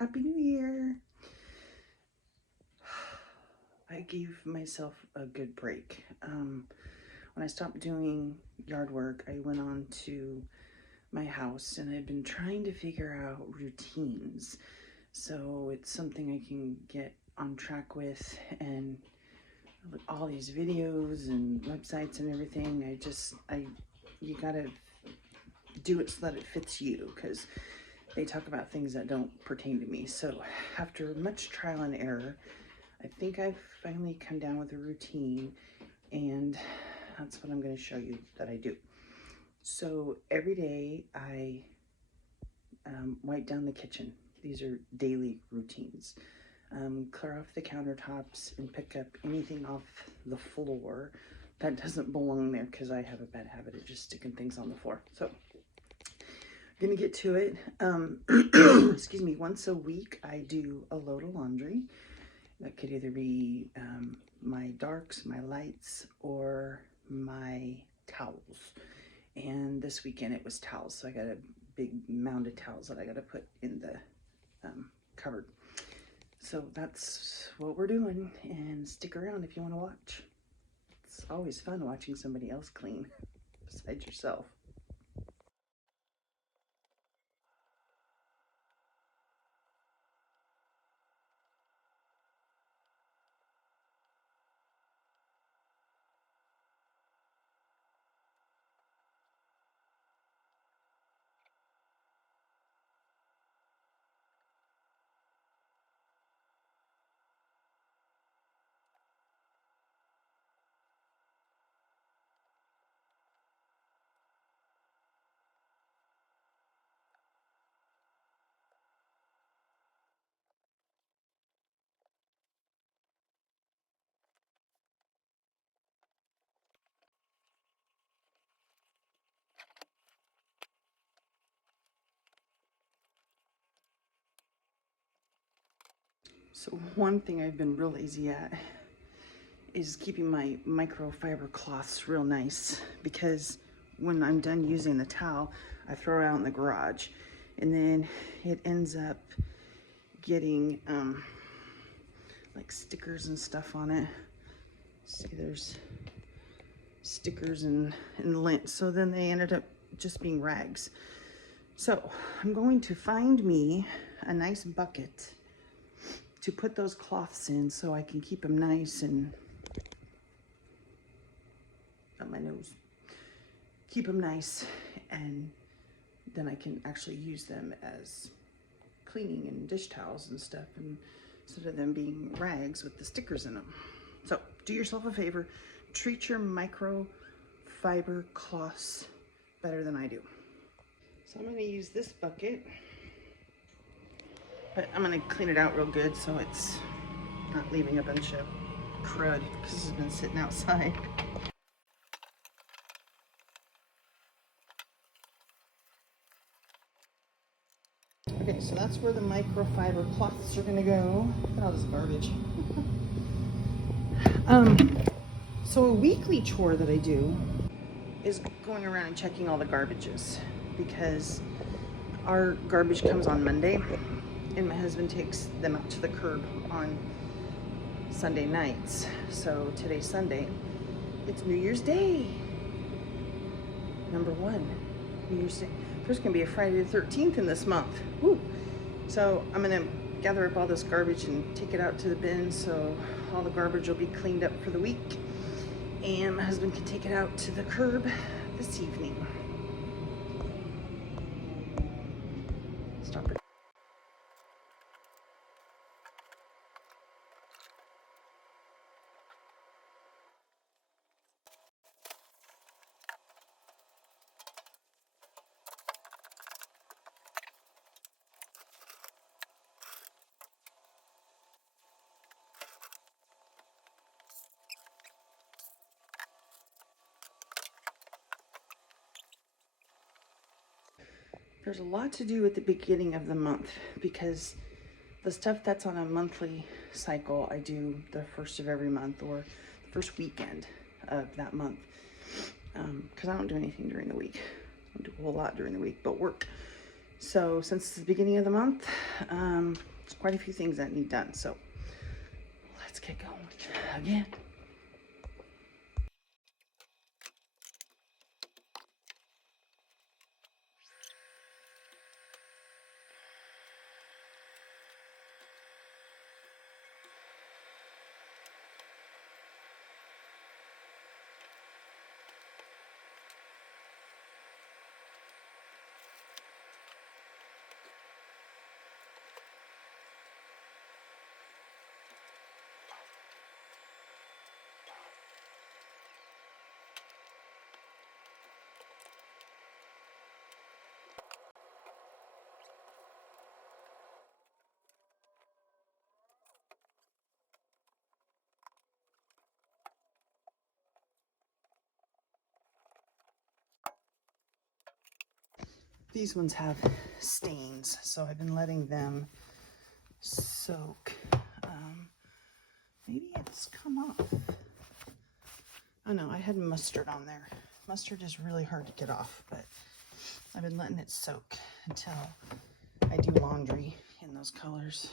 Happy New Year. I gave myself a good break. When I stopped doing yard work, I went on to my house and I've been trying to figure out routines. So it's something I can get on track with, and with all these videos and websites and everything, you gotta do it so that it fits you, because they talk about things that don't pertain to me. So after much trial and error, I think I've finally come down with a routine, and that's what I'm going to show you that I do. So every day I wipe down the kitchen. These are daily routines. Clear off the countertops and pick up anything off the floor that doesn't belong there, because I have a bad habit of just sticking things on the floor. So gonna get to it. Excuse me. Once a week I do a load of laundry. That could either be my darks, my lights, or my towels. And this weekend it was towels, so I got a big mound of towels that I got to put in the cupboard. So that's what we're doing, and stick around if you want to watch. It's always fun watching somebody else clean besides yourself. So one thing I've been real lazy at is keeping my microfiber cloths real nice, because when I'm done using the towel, I throw it out in the garage, and then it ends up getting like stickers and stuff on it. See, there's stickers and lint, so then they ended up just being rags. So I'm going to find me a nice bucket to put those cloths in, so I can keep them nice and on my nose. Keep them nice, and then I can actually use them as cleaning and dish towels and stuff, and instead of them being rags with the stickers in them. So do yourself a favor, treat your microfiber cloths better than I do. So I'm going to use this bucket, but I'm going to clean it out real good so it's not leaving a bunch of crud, because this has been sitting outside. Okay, so that's where the microfiber cloths are gonna go. Look at all this garbage. So a weekly chore that I do is going around and checking all the garbages, because our garbage comes on Monday, and my husband takes them out to the curb on Sunday nights. So today's Sunday. It's New Year's Day. Number one, New Year's Day. There's gonna be a Friday the 13th in this month. Woo. So I'm gonna gather up all this garbage and take it out to the bin, so all the garbage will be cleaned up for the week, and my husband can take it out to the curb this evening. Stop it. There's a lot to do at the beginning of the month, because the stuff that's on a monthly cycle, I do the first of every month, or the first weekend of that month, because I don't do anything during the week. I don't do a whole lot during the week but work. So since the beginning of the month, there's quite a few things that need done. So let's get going again. These ones have stains, so I've been letting them soak. Maybe it's come off. Oh no, I had mustard on there. Mustard is really hard to get off, but I've been letting it soak until I do laundry in those colors.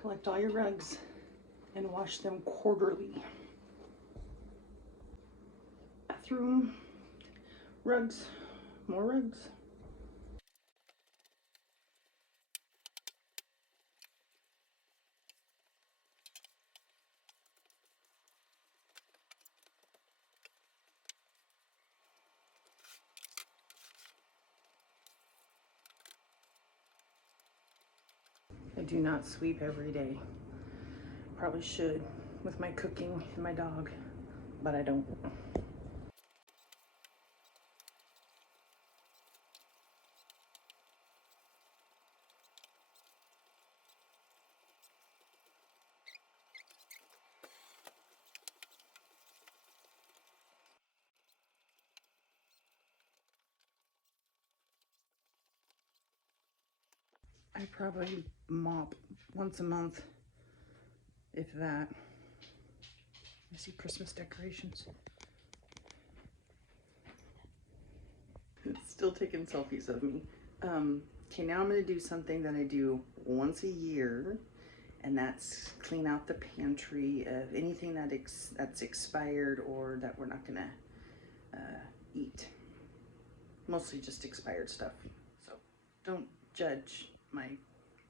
Collect all your rugs and wash them quarterly. Bathroom, rugs, more rugs. I do not sweep every day. Probably should with my cooking and my dog, but I don't. I probably mop once a month, if that. I see Christmas decorations. It's still taking selfies of me. Okay, now I'm gonna do something that I do once a year, and that's clean out the pantry of anything that's expired or that we're not gonna eat. Mostly just expired stuff. So don't judge my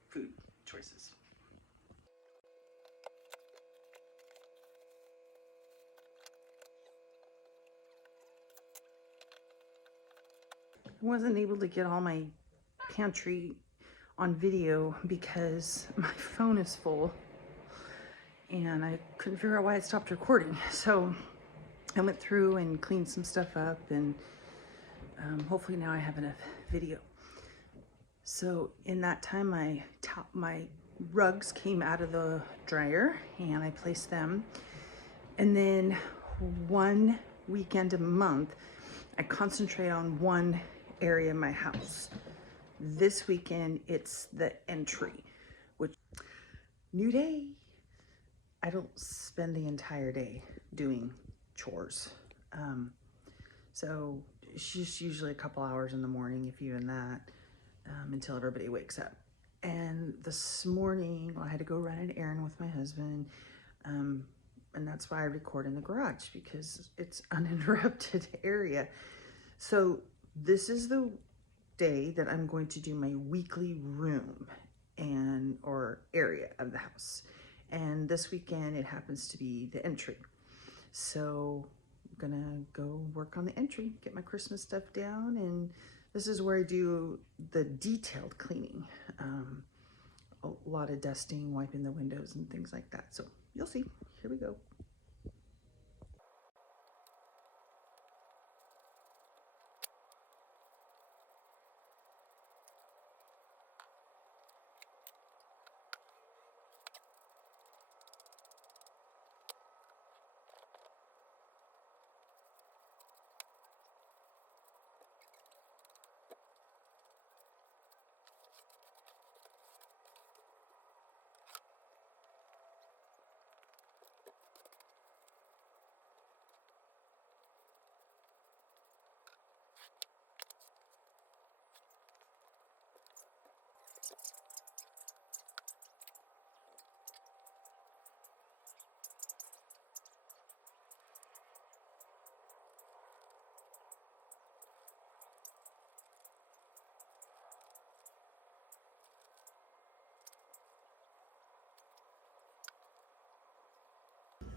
food choices. I wasn't able to get all my pantry on video because my phone is full and I couldn't figure out why it stopped recording. So I went through and cleaned some stuff up, and hopefully now I have enough video. So in that time, my rugs came out of the dryer and I placed them. And then one weekend a month, I concentrate on one area in my house. This weekend, it's the entry, which new day. I don't spend the entire day doing chores. So it's just usually a couple hours in the morning, if even that, until everybody wakes up. And this morning, I had to go run an errand with my husband. And that's why I record in the garage, because it's uninterrupted area. So this is the day that I'm going to do my weekly room. and or area of the house. And this weekend it happens to be the entry. So I'm gonna go work on the entry, get my Christmas stuff down, and this is where I do the detailed cleaning. A lot of dusting, wiping the windows and things like that. So you'll see. Here we go.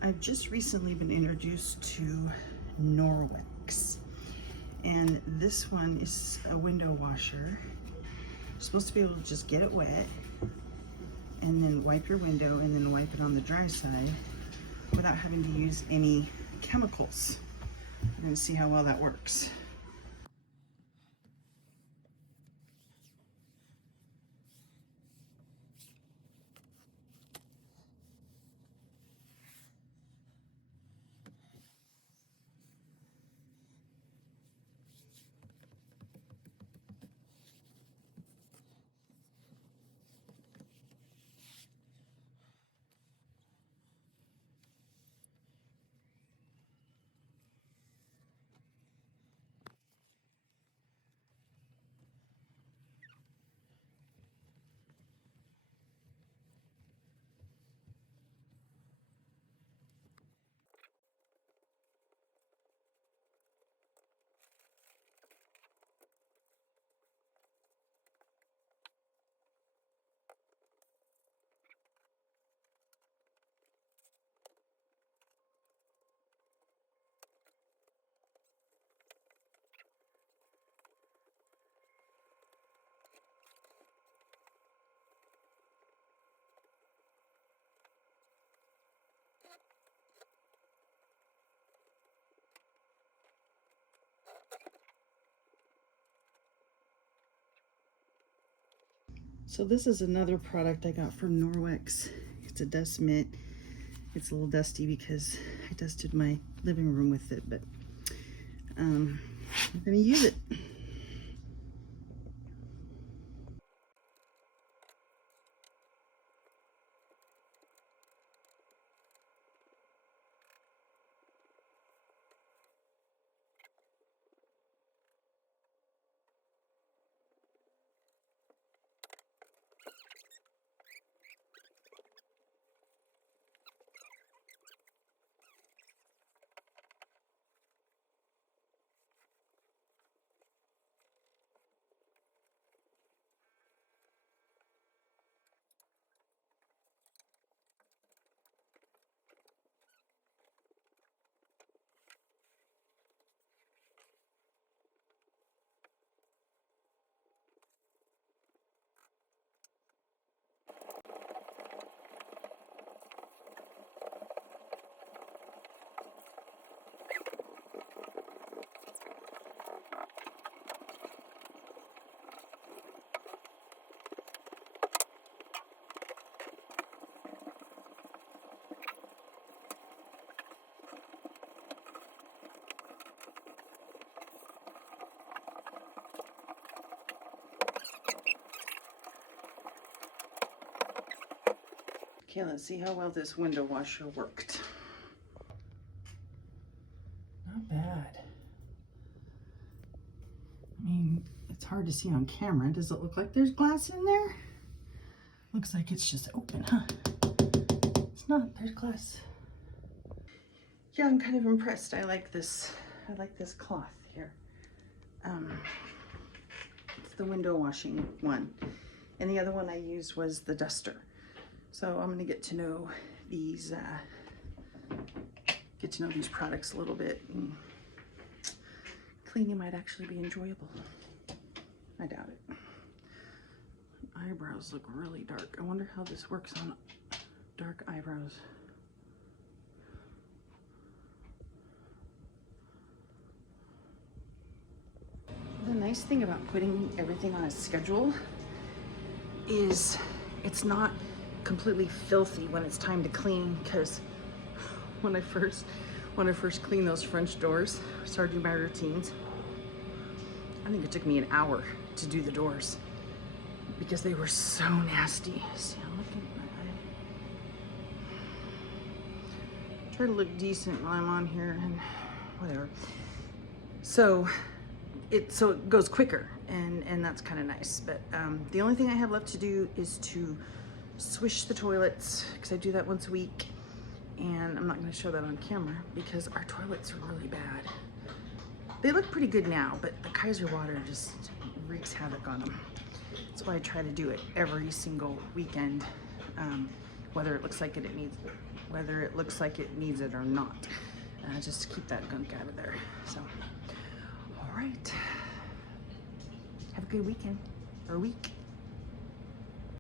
I've just recently been introduced to Norwex, and this one is a window washer. You're supposed to be able to just get it wet and then wipe your window and then wipe it on the dry side without having to use any chemicals. We're going to see how well that works. So this is another product I got from Norwex. It's a dust mitt. It's a little dusty because I dusted my living room with it, but I'm gonna use it. Okay, let's see how well this window washer worked. Not bad. I mean, it's hard to see on camera. Does it look like there's glass in there? Looks like it's just open, huh? It's not, there's glass. Yeah, I'm kind of impressed. I like this cloth here. It's the window washing one. And the other one I used was the duster. So I'm gonna get to know these products a little bit, and cleaning might actually be enjoyable. I doubt it. Eyebrows look really dark. I wonder how this works on dark eyebrows. The nice thing about putting everything on a schedule is it's not completely filthy when it's time to clean, because when I first cleaned those French doors, started doing my routines, I think it took me an hour to do the doors because they were so nasty. See, I'm looking at my eye. Try to look decent while I'm on here and whatever. So it goes quicker, and that's kind of nice. But the only thing I have left to do is to swish the toilets, because I do that once a week, and I'm not going to show that on camera because our toilets are really bad. They look pretty good now, but the Kaiser water just wreaks havoc on them. That's why I try to do it every single weekend, whether it looks like it needs it or not, just to keep that gunk out of there. So, all right, have a good weekend or week.